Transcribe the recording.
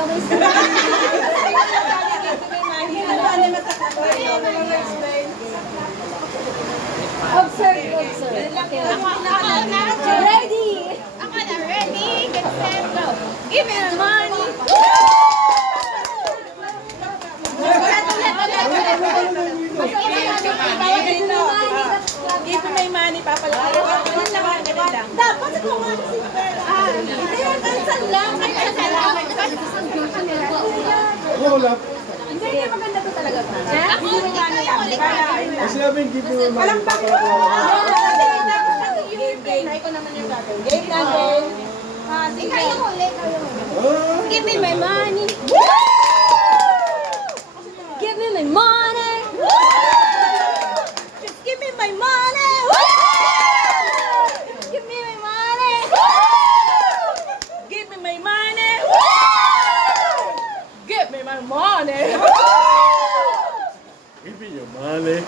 promise. Observe, observe. Okay. Ready! Ako na, ready, get set, go. Give me the money. Give me my money, papalaki. Dapat ito nga si Pera. Kaya cancel lang. Cancel lang. Ako wala. Hindi, maganda to talaga. Ako, hindi ko yung ulit. Kasi namin give me my money. Ikaw naman yung gagawin. Game natin. Ikaw yung huli, ikaw yung huli. Ah, Give me my money. Give me my money! Just give me my money. Give me my money! Give me my money. Give me my money. give me your money.